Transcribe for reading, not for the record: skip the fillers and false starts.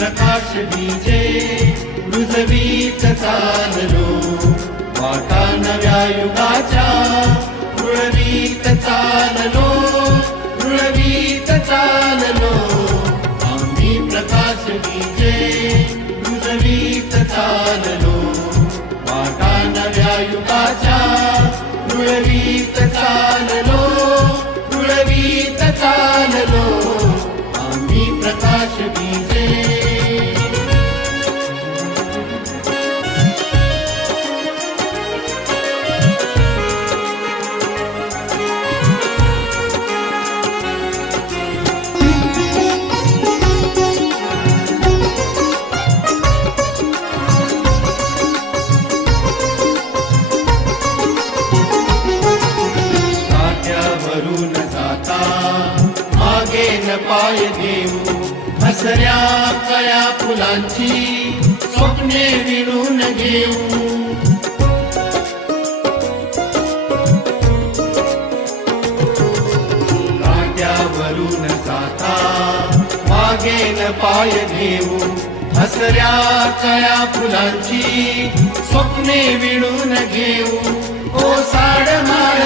प्रकाश बीजे रुजवीत चाललो, वाटा नव्या युगाच्या रुळवीत चाललो, रुळवीत चाललो. आम्ही प्रकाश बीजे रुजवीत चाललो, वाटा नव्या युगाच्या रुळवीत चाललो, रुळवीत चाललो. आम्ही प्रकाश बीजे. काट्यावरून जाता मागे न पाय देऊ, हसऱ्या कळ्या फुलांची स्वप्ने विणून घेऊ. काट्यावरून जाता मागे न पाय घेऊ, हसऱ्या कळ्या फुलांची स्वप्ने विणून घेऊ. ओ साडमाळ